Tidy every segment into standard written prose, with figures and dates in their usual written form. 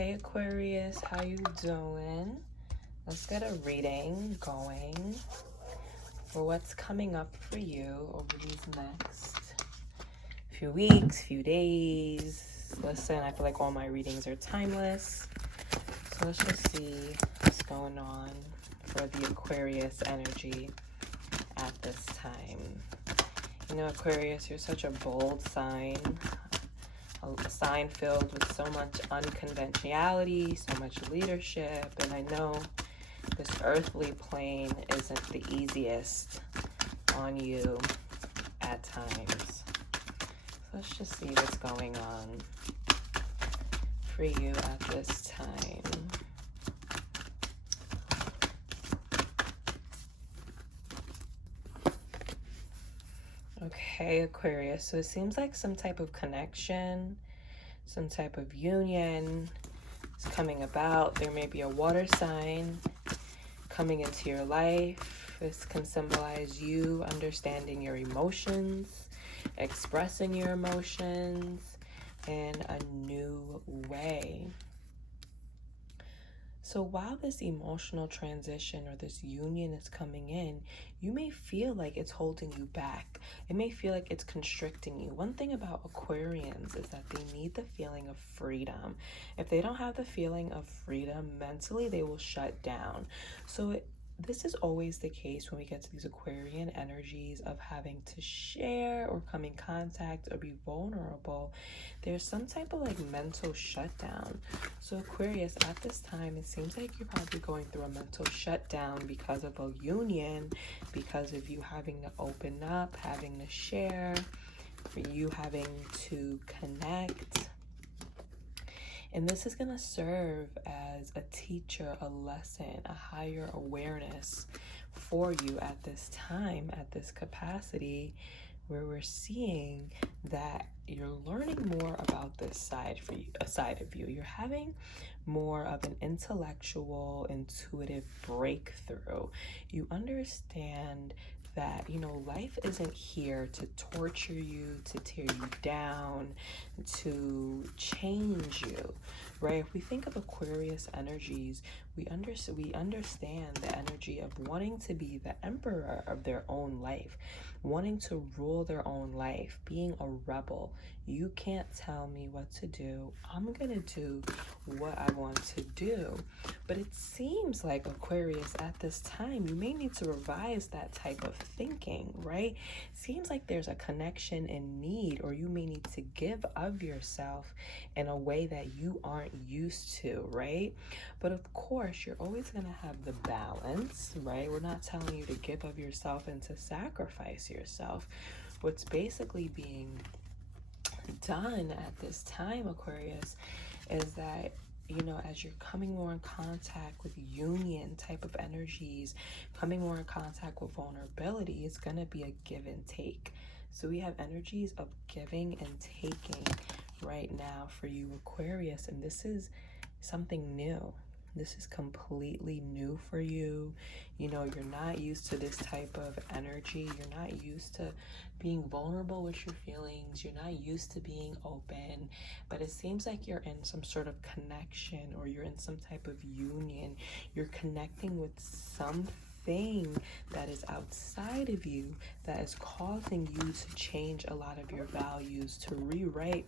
Hey Aquarius, how you doing? Let's get a reading going for what's coming up for you over these next few weeks, few days. Listen, I feel like all my readings are timeless. So let's just see what's going on for the Aquarius energy at this time. You know, Aquarius, you're such a bold sign. A sign filled with so much unconventionality, so much leadership, and I know this earthly plane isn't the easiest on you at times. So let's just see what's going on for you at this time. Okay, Aquarius, so it seems like some type of connection, some type of union is coming about. There may be a water sign coming into your life. This can symbolize you understanding your emotions, expressing your emotions in a new way. So while this emotional transition or this union is coming in, you may feel like it's holding you back. It may feel like it's constricting you. One thing about Aquarians is that they need the feeling of freedom. If they don't have the feeling of freedom mentally, they will shut down. So this is always the case when we get to these Aquarian energies of having to share or come in contact or be vulnerable. There's some type of like mental shutdown. So Aquarius, at this time, it seems like you're probably going through a mental shutdown because of a union, because of you having to open up, having to share, for you having to connect. And this is going to serve as a teacher, a lesson, a higher awareness for you at this time, at this capacity, where we're seeing that you're learning more about this side for you, a side of you. You're having more of an intellectual, intuitive breakthrough. You understand that, you know, life isn't here to torture you, to tear you down, to change you, right? If we think of Aquarius energies, we understand the energy of wanting to be the emperor of their own life, wanting to rule their own life, being a rebel. You can't tell me what to do. I'm gonna do what I want to do. But it seems like Aquarius at this time, you may need to revise that type of thinking, right? Seems like there's a connection and need, or you may need to give of yourself in a way that you aren't used to, right? But of course, you're always gonna have the balance, right? We're not telling you to give of yourself and to sacrifice yourself. What's basically being done at this time, Aquarius, is that, you know, as you're coming more in contact with union type of energies, coming more in contact with vulnerability, it's going to be a give and take. So we have energies of giving and taking right now for you, Aquarius, and this is something new. This is completely new for you. You know, you're not used to this type of energy. You're not used to being vulnerable with your feelings. You're not used to being open. But it seems like you're in some sort of connection, or you're in some type of union. You're connecting with something that is outside of you that is causing you to change a lot of your values, to rewrite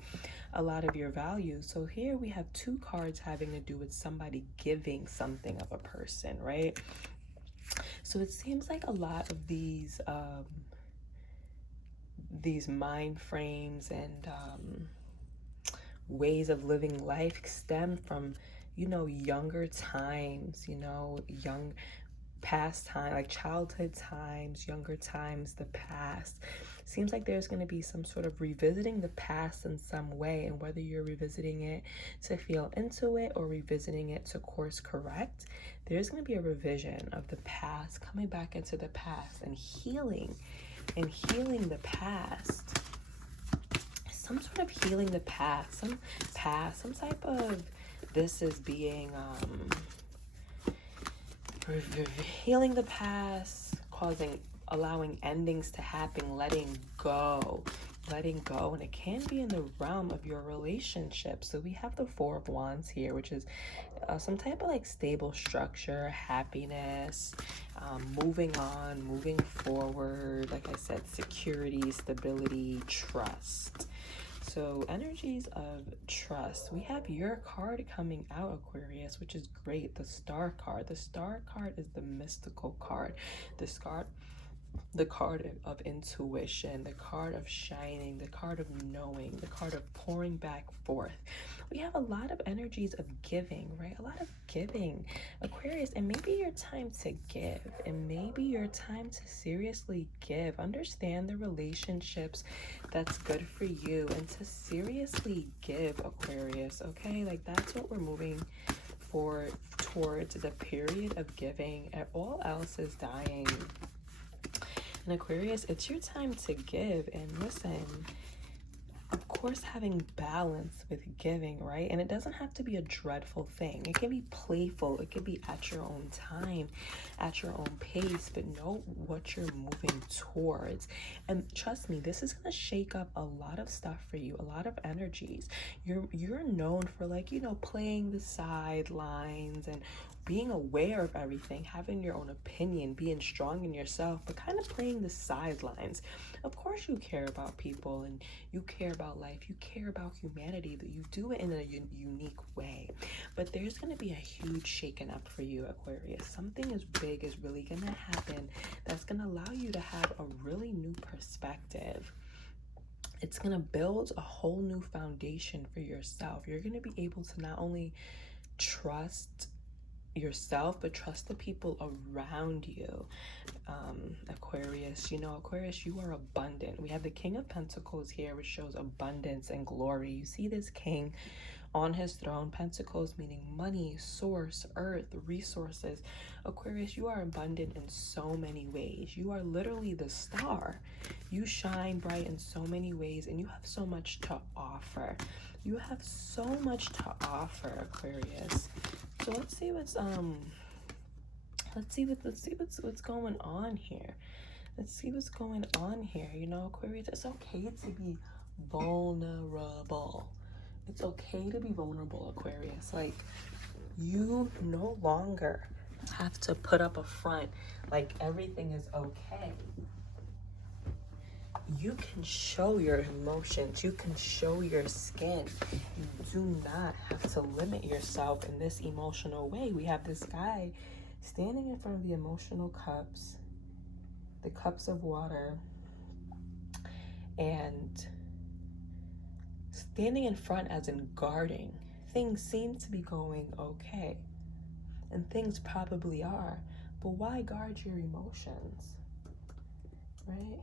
a lot of your values. So here we have two cards having to do with somebody giving something of a person, right? So it seems like a lot of these mind frames and ways of living life stem from, you know, younger times, you know, past time, like childhood times, younger times, the past. Seems like there's going to be some sort of revisiting the past in some way, and whether you're revisiting it to feel into it or revisiting it to course correct, there's going to be a revision of the past, coming back into the past and healing the past. Some sort of healing the past, some type of, this is being healing the past, allowing endings to happen, letting go, letting go, and it can be in the realm of your relationship. So we have the Four of Wands here, which is some type of like stable structure, happiness, moving on, moving forward. Like I said, security, stability, trust. So energies of trust. We have your card coming out, Aquarius, which is great. The Star card. The Star card is the mystical card. The card of intuition, the card of shining, the card of knowing, the card of pouring back forth. We have a lot of energies of giving, right? A lot of giving, Aquarius. And maybe your time to give, and maybe your time to seriously give. Understand the relationships that's good for you, and to seriously give, Aquarius, okay? Like, that's what we're moving towards, the period of giving, and all else is dying. And Aquarius, it's your time to give. And listen, of course, having balance with giving, right? And it doesn't have to be a dreadful thing. It can be playful. It can be at your own time, at your own pace, but know what you're moving towards. And trust me, this is going to shake up a lot of stuff for you, a lot of energies. You're known for, like, you know, playing the sidelines and being aware of everything, having your own opinion, being strong in yourself, but kind of playing the sidelines. Of course you care about people, and you care about life, you care about humanity, but you do it in a unique way. But there's going to be a huge shaking up for you, Aquarius. Something as big is really going to happen that's going to allow you to have a really new perspective. It's going to build a whole new foundation for yourself. You're going to be able to not only trust yourself, but trust the people around you. Aquarius, you know, Aquarius, you are abundant. We have the King of Pentacles here, which shows abundance and glory. You see this king on his throne, pentacles meaning money, source, earth, resources. Aquarius, you are abundant in so many ways. You are literally the star. You shine bright in so many ways, and you have so much to offer. You have so much to offer, Aquarius. So let's see what's going on here. Let's see what's going on here. You know, Aquarius, it's okay to be vulnerable. It's okay to be vulnerable, Aquarius. Like, you no longer have to put up a front like everything is okay. You can show your emotions. You can show your skin. You do not have to limit yourself in this emotional way. We have this guy standing in front of the emotional cups, the cups of water, and standing in front as in guarding. Things seem to be going okay, and things probably are, but why guard your emotions, right?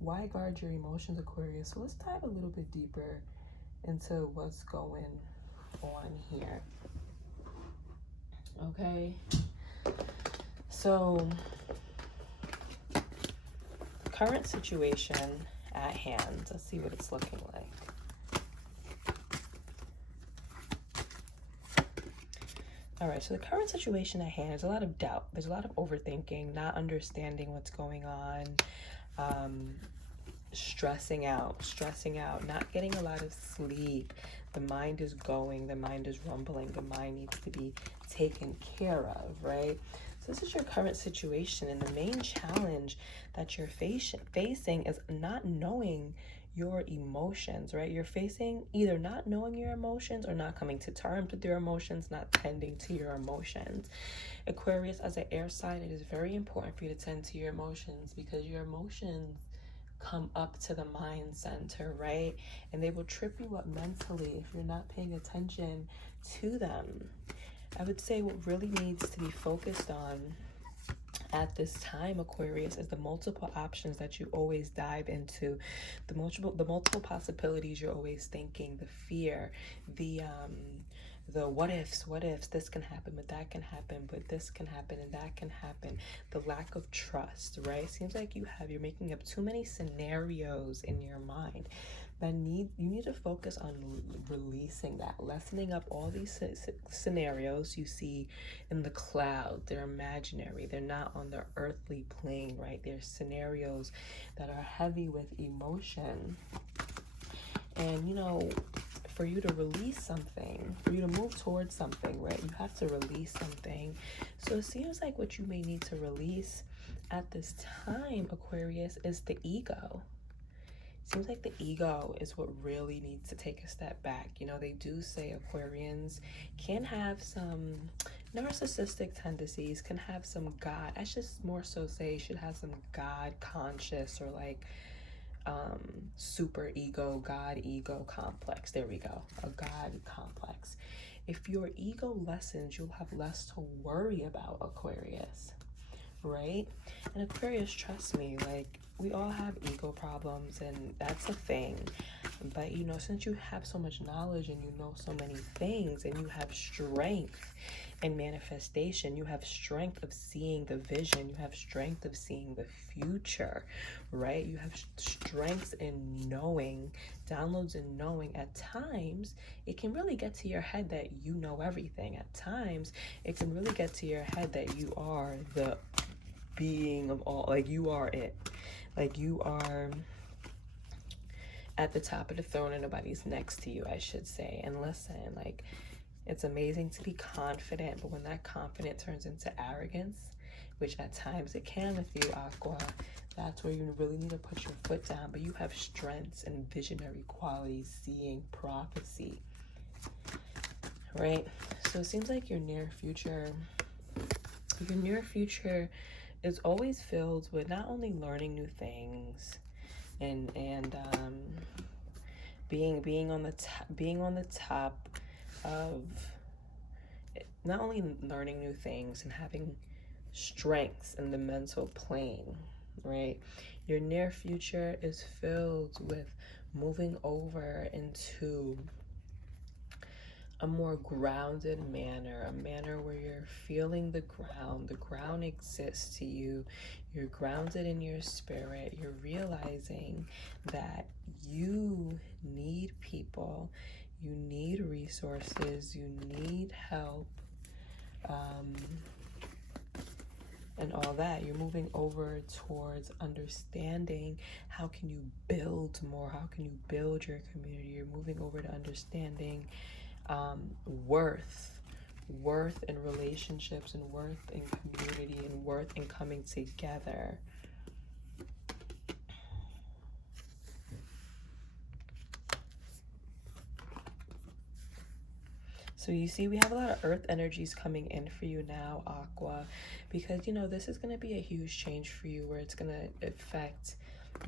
Why guard your emotions, Aquarius? So let's dive a little bit deeper into what's going on here. Okay. So, current situation at hand. Let's see what it's looking like. All right, so the current situation at hand is a lot of doubt. There's a lot of overthinking, not understanding what's going on. Stressing out, not getting a lot of sleep. The mind is going, the mind is rumbling, the mind needs to be taken care of, right? So this is your current situation, and the main challenge that you're facing is not knowing your emotions, right? You're facing either not knowing your emotions or not coming to terms with your emotions, not tending to your emotions. Aquarius, as an air sign, it is very important for you to tend to your emotions, because your emotions come up to the mind center, right? And they will trip you up mentally if you're not paying attention to them. I would say what really needs to be focused on at this time, Aquarius, is the multiple options that you always dive into, the multiple possibilities you're always thinking, the fear, the what ifs, this can happen, but that can happen, but this can happen and that can happen, the lack of trust, right? Seems like you're making up too many scenarios in your mind. you need to focus on releasing that, lessening up all these scenarios you see in the cloud. They're imaginary, they're not on the earthly plane, right? They're scenarios that are heavy with emotion. And you know, for you to release something, for you to move towards something, right, you have to release something. So it seems like what you may need to release at this time, Aquarius, is the ego. Seems like the ego is what really needs to take a step back. You know, they do say Aquarians can have some narcissistic tendencies, can have some God, I should more so say should have some God conscious, or like super ego, God ego complex. There we go, a God complex. If your ego lessens, you'll have less to worry about, Aquarius, right? And Aquarius, trust me, like, we all have ego problems, and that's a thing. But you know, since you have so much knowledge and you know so many things, and you have strength and manifestation, you have strength of seeing the vision, you have strength of seeing the future, right? You have strengths in knowing, downloads in knowing. At times it can really get to your head that you know everything. At times it can really get to your head that you are the being of all, like you are it, like you are at the top of the throne and nobody's next to you, I should say. And listen, like, it's amazing to be confident, but when that confidence turns into arrogance, which at times it can with you, Aqua, that's where you really need to put your foot down. But you have strengths and visionary qualities, seeing prophecy, right? So it seems like your near future is always filled with not only learning new things and being on the top of not only learning new things and having strengths in the mental plane, right? Your near future is filled with moving over into a more grounded manner, a manner where you're feeling the ground exists to you, you're grounded in your spirit, you're realizing that you need people, you need resources, you need help, and all that. You're moving over towards understanding how can you build more, how can you build your community. You're moving over to understanding worth in relationships, and worth in community, and worth in coming together. So you see, we have a lot of earth energies coming in for you now, Aqua, because you know this is going to be a huge change for you, where it's going to affect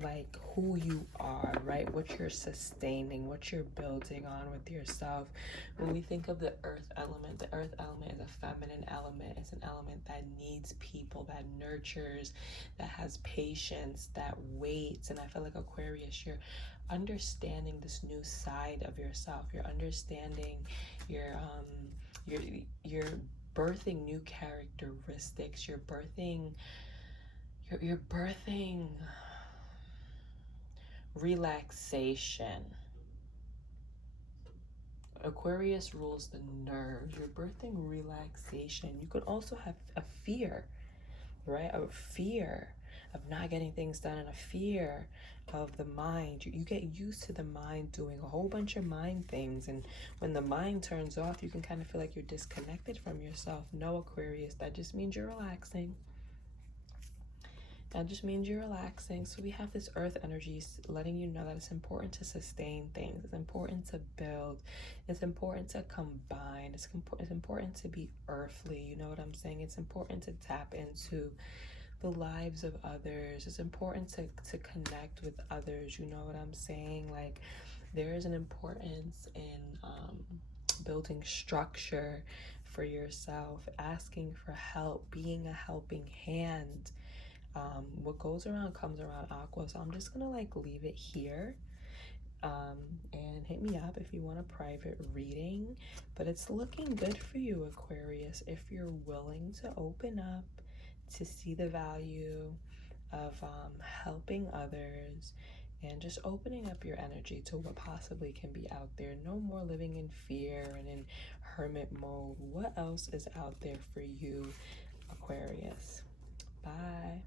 like who you are, right? What you're sustaining, what you're building on with yourself. When we think of the earth element is a feminine element. It's an element that needs people, that nurtures, that has patience, that waits. And I feel like Aquarius, you're understanding this new side of yourself. You're understanding you're birthing new characteristics. You're birthing relaxation. Aquarius rules the nerves. You're birthing relaxation. You could also have a fear, right? A fear of not getting things done, and a fear of the mind. You get used to the mind doing a whole bunch of mind things, and when the mind turns off, you can kind of feel like you're disconnected from yourself. No, Aquarius, that just means you're relaxing. That just means you're relaxing. So we have this earth energy letting you know that it's important to sustain things. It's important to build. It's important to combine. It's important to be earthly. You know what I'm saying? It's important to tap into the lives of others. It's important to connect with others. You know what I'm saying? Like, there is an importance in building structure for yourself, asking for help, being a helping hand. What goes around comes around, Aqua. So I'm just gonna like leave it here, and hit me up if you want a private reading. But it's looking good for you, Aquarius, if you're willing to open up, to see the value of helping others, and just opening up your energy to what possibly can be out there. No more living in fear and in hermit mode. What else is out there for you, Aquarius? Bye.